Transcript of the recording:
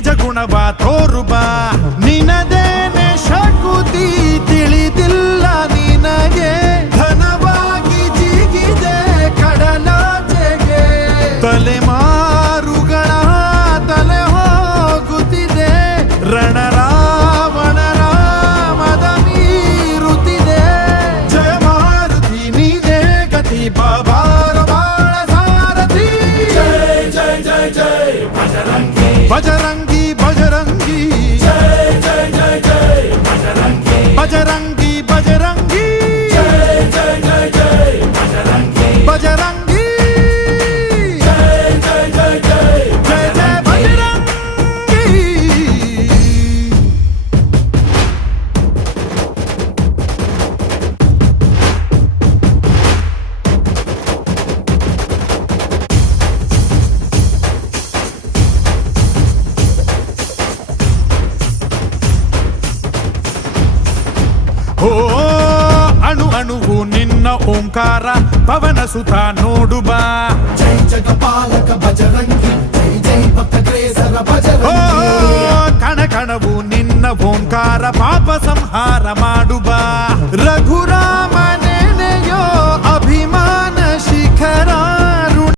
ನಿಜ ಗುಣವ ತೋರು ಬಾ ನಿನದೇನೆ ಶಕುತಿ ತಿಳಿದಿಲ್ಲ ನಿನಗೆ ಘನವಾಗಿ ಜಿಗಿದೆ ಕಡಲಾಚೆಗೆ ತಲೆಮಾರುಗಳ ತಲೆ ಹೋಗುತ್ತಿದೆ ರಣರಾವಣರ ಮದ ಮೀರುತ್ತಿದೆ ಜಯ ಮಾರುತಿ ನೀನೇ ಗತಿ ಬಾಬಾರ ಬಾಳ ಸಾರಥಿ ಜೈ ಜೈ ಜೈ ಜೈ ಬಜರಂಗಿ ಬಜರಂಗಿ ಬಜರಂಗಿ ಜೈ ಜೈ ಜೈ ಜೈ ಬಜರಂಗಿ ಬಜರಂಗಿ ಬಜರಂಗಿ ಜೈ ಜೈ ಜೈ ಜೈ ಬಜರಂಗಿ ಬಜರಂಗಿ ಜೈ ಜೈ ಜೈ ಜೈ ಜಯ ಜಯ ಬಜರಂಗಿ ಓ ಅಣು ಅಣುವು ನಿನ್ನ ಓಂಕಾರ ಪವನ ಸುತ ನೋಡು ಬಾ ಜೈ ಜಗಪಾಲಕ ಬಜರಂಗಿ ಜೈ ಜೈ ಭಕ್ತಗ್ರೇಸರ ಓ ಬಜರಂಗಿ ಕಣ ಕಣವು ನಿನ್ನ ಓಂಕಾರ ಪಾಪ ಸಂಹಾರ ಮಾಡು ಬಾ ರಘುರಾಮ